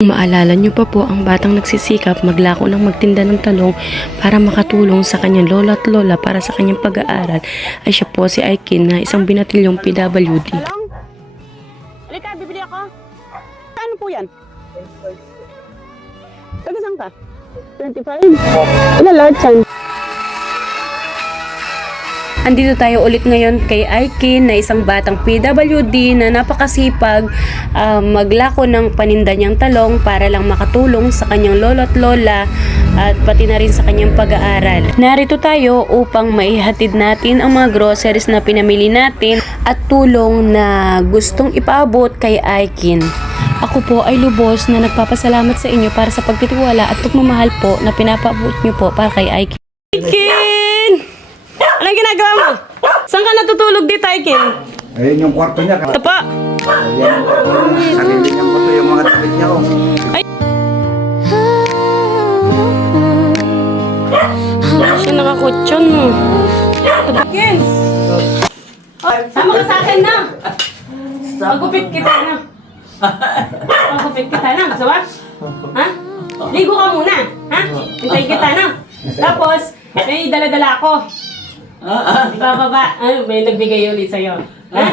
Maalala niyo pa po ang batang nagsisikap maglako ng magtinda ng talong para makatulong sa kanyang lola at lola para sa kanyang pag-aaral ay siya po si Aikin na isang binatilyong PWD. Halika, bibili ako. Ano po yan? Taga saan ka? 25? Ilan lahat yan? Andito tayo ulit ngayon kay Aikin na isang batang PWD na napakasipag ah, maglako ng paninda niyang talong para lang makatulong sa kanyang lolo at lola at pati na rin sa kanyang pag-aaral. Narito tayo upang maihatid natin ang mga groceries na pinamili natin at tulong na gustong ipaabot kay Aikin. Ako po ay lubos na nagpapasalamat sa inyo para sa pagtitiwala at pagmamahal po na pinapaabot niyo po para kay Aikin. Aikin! Anong ginagawa mo? Saan ka natutulog dito, Aikin? Ayun yung kwarto niya. Ito po. Ayan. Sarili niyang kwarto yung mga damit niya. Oh. Siya nakakutsyon mo. Aikin! Sama ka sa akin na. Magupit kita na. Magupit kita na. Gusto ba? Ha? Ligo ka muna. Ha? Hintayin kita na. Tapos, may dala-dala ako. Ibababa. Ay, may nagbigay ulit sa'yo. Ah.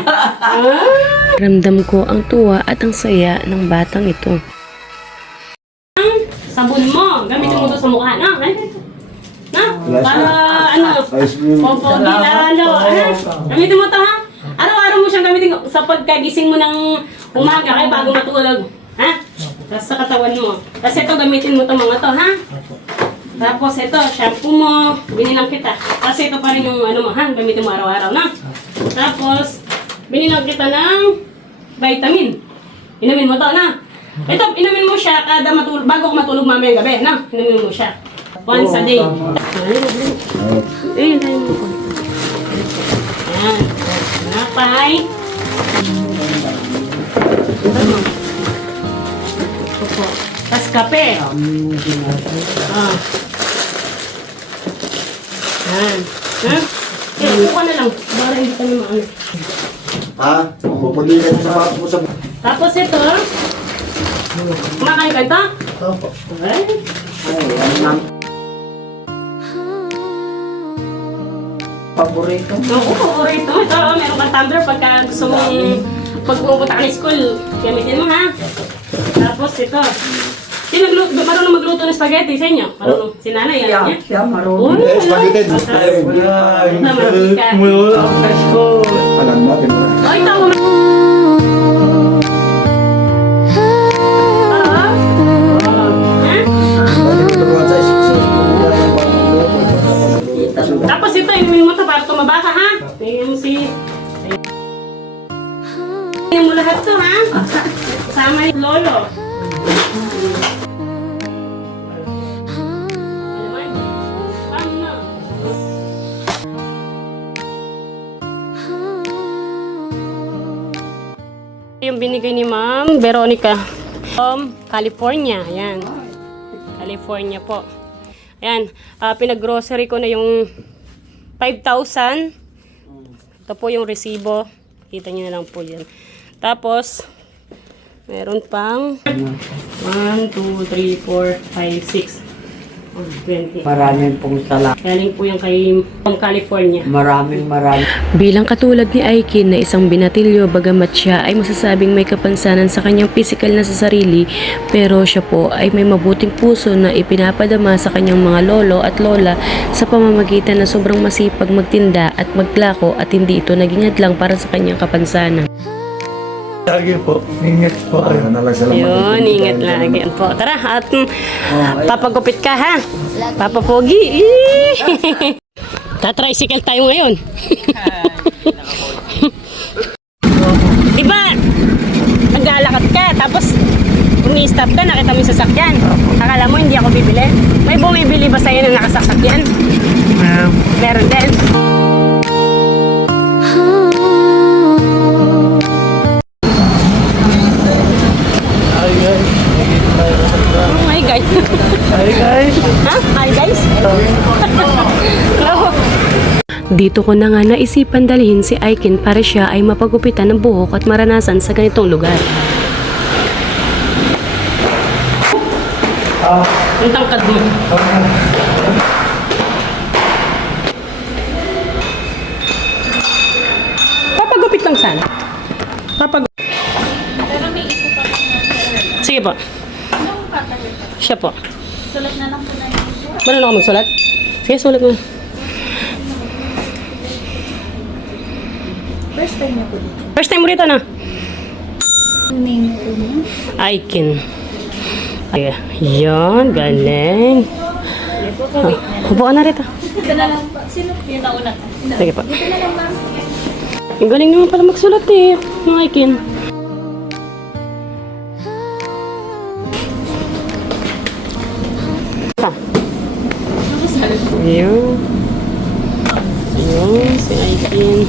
Ramdam ko ang tuwa at ang saya ng batang ito. Sabon mo. Gamitin mo to sa mukha. Na? Ay, Na? Para ano? Ayos mo yung... Popogi lalo. Ha? Gamitin mo to ha? Araw-araw mo siyang gamitin sa pagkagising mo ng umaga kaya bago matulog. Ha? Tapos sa katawan mo. Tapos ito gamitin mo to mga to ha? Tapos ito, shampoo mo, binilang kita. Tapos ito pa rin yung ano mo, ha? Gamitin mo araw-araw na. Tapos, binilang kita ng vitamin. Inumin mo to, na? Ito, inumin mo siya kada matulog, bago ka matulog mamayang gabi, na? Inumin mo siya. Once a day. Ayun, ayun mo. Yan. Napay. Tapos kape. Ah. Yan. Ha? Eh, upo ka na lang. Para hindi ka na maano. Ha? Pupuli ka sa mo sa... Tapos ito. Kumakain ka ito? Opo. Ay. Ay, ano nang... Paborito. Oo, oo, ito. Meron kang tumbler pagka gusto mong pag pumunta ka ng school. Gamitin mo, ha? Tapos ito. Sino nagluto, marunong magluto ng spaghetti sa inyo? Marunong, si nanay, alam niya? siya marunong. Uy, Eh, spaghetti. Alam natin. Ay, tama mo. Ah? Bagong Tapos ito, inumin mo ito para tumaba ka, ha? Tingnan mo si... Tingnan mo lahat to, ha? Kasama yung lolo. Yung binigay ni Ma'am Veronica from California. Ayan. California po. Ayan, ah, pinag-grocery ko na yung 5,000. Ito po yung resibo. Kita nyo na lang po yan. Tapos, meron pang 1, 2, 3, 4, 5, 6. 20. Maraming pong salamat. Galing po yung kay from California. Maraming maraming. Bilang katulad ni Aikin na isang binatilyo bagamat siya ay masasabing may kapansanan sa kanyang physical na sa sarili pero siya po ay may mabuting puso na ipinapadama sa kanyang mga lolo at lola sa pamamagitan na sobrang masipag magtinda at maglako at hindi ito naging hadlang para sa kanyang kapansanan. Lagi po. Ingat po kayo. Ano na lang sila Yun, ingat lagi po. Tara, at mm, papagupit ka ha. Papapogi. Ih! Tatricycle tayo ngayon. diba, naglalakad ka, tapos umi-stop ka, nakita mo yung sasakyan. Akala mo hindi ako bibili? May bumibili ba sa'yo na nakasasakyan? Dito ko na nga naisipan dalhin si Aiken para siya ay mapagupitan ng buhok at maranasan sa ganitong lugar. Ang tangkad mo. Papagupit lang sana. Papag... Sige po. Siya po. Sulat na lang po na. Marunong ako magsulat? Sige, sulat mo. First time niya po dito. First time mo rito na. Name po niya. Aikin. Ay, yan, galing. Ah, Upo ka na rito. Dito na lang po. Sino? Yung nauna. Sige po. Dito na lang ma'am. Ang galing naman pala magsulat eh, mga Aikin. Pa. Ayun. Ayun, si Aikin.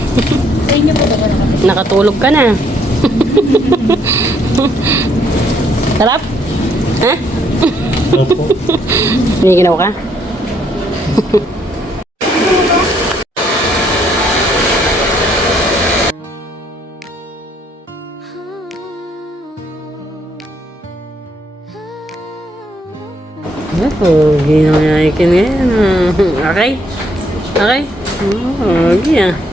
Sa inyo po ba? Nakatulog ka na. Sarap? Ha? Biniginaw ka? Oh, ginaikin ngayon. ah. Okay? Okay? Oh, okay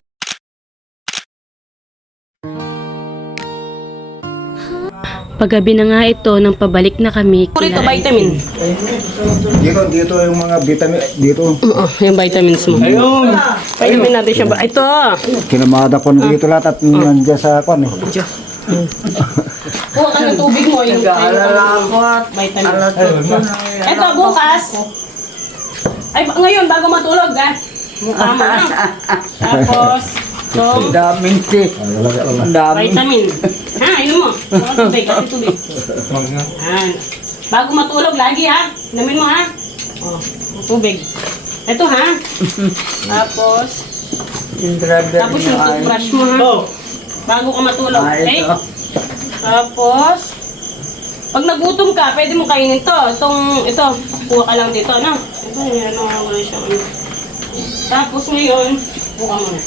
Paggabi na nga ito, nang pabalik na kami. Ito, vitamin. Dito, dito yung mga vitamin, dito. Oo, yung vitamins mo. Ayun! Vitamin natin siya ba? Ito! Kinamada ko na dito lahat at nandiyan sa kwan eh. Kuha ka ng tubig mo. Yung vitamin. Ito, bukas. Ay, ba- ngayon, bago matulog, ha? Mo na. Tapos, itong Daming tea. Ang dami. vitamin. Ha, inom mo. Tubig, kasi tubig. Yan. Bago matulog, lagi ha. Inumin mo ha. Oh, tubig. Ito ha. Tapos, Indraber tapos yung toothbrush mo ha. Bago ka matulog, Ah, okay? ito. Tapos, pag nagutom ka, pwede mo kainin to. Itong, ito, kuha ka lang dito, no? Ito, ano, wala siyang ano. Tapos ngayon, buka mo na.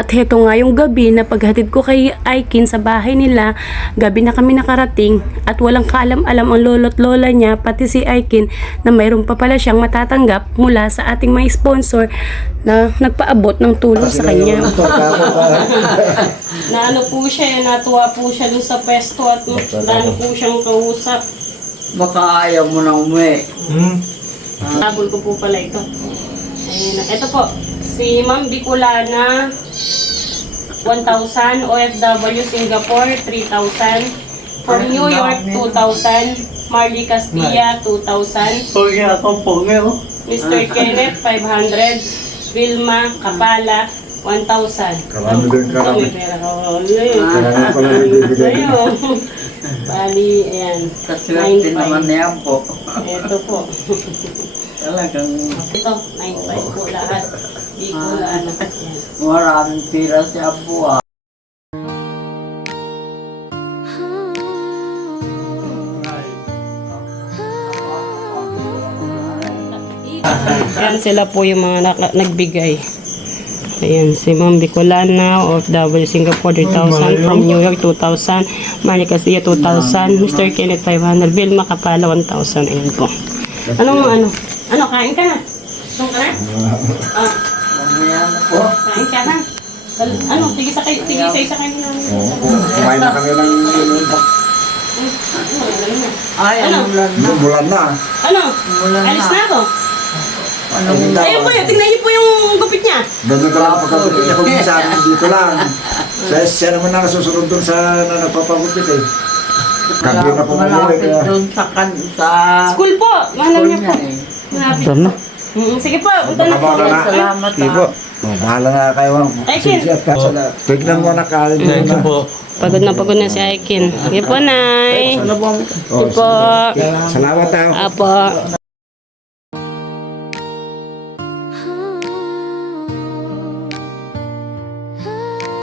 At heto nga yung gabi na paghatid ko kay Aikin sa bahay nila, gabi na kami nakarating at walang kaalam-alam ang lolo't lola niya, pati si Aikin, na mayroon pa pala siyang matatanggap mula sa ating mga sponsor na nagpaabot ng tulong sa kanya. na ano po siya, natuwa po siya dun sa pwesto at ano po siyang kausap. Baka ayaw mo na umuwi. Habol ko po pala ito. Ayun, ito po, si Ma'am Bicolana, 1,000, OFW Singapore, 3,000, from New York, 2,000, Marley Castilla, 2,000, Pogi ako, pogi oh. Mr. Kenneth, 500, Vilma Kapala, 1,000. Karami din, karami. May pera ka. Ayun. Karami pala nabibigay. Ayun. Bali, ayan. Kaswerte naman 9,500. na yan po. Ito po. Talagang Ito, 9,500 po lahat. Di ko ano. Ayan. maraming pira siya po ah. Ayan sila po yung mga nagbigay. Ayan, si Ma'am Bicolana of W Singapore 3,000, from New York 2,000, Manny Castilla 2,000, Mr. Kenneth 500, Vilma Kapala 1,000. Ayan po. Anong ano? Ano, kain ka na? Doon ka na? Ah, kain ka na? Ano, tigil sa kayo, tigil sa isa kayo na. Kumain na kami ng Ay, Ano? na. bulan na. Ano? Alis na. na ako. Ano Ayun po yun, tingnan niyo po yung gupit niya. Ganun ka lang pagkabukit niya kung sa amin dito lang. Siya, siya naman na nasusunod doon sa na nagpapagupit eh. Gabi na po Malapit kaya. doon sa kan sa School po, mahanap niyo po. niya eh. Malapit. na. Mm, sige po, punta na po. Salamat Ibo. ah. Oh, bahala na kayo. Aikin. Tignan mo na kalit Thank you na. po. Pagod na pagod na si Aikin. Sige po, Nay. Oh, Sige po. Salamat ah. Apo.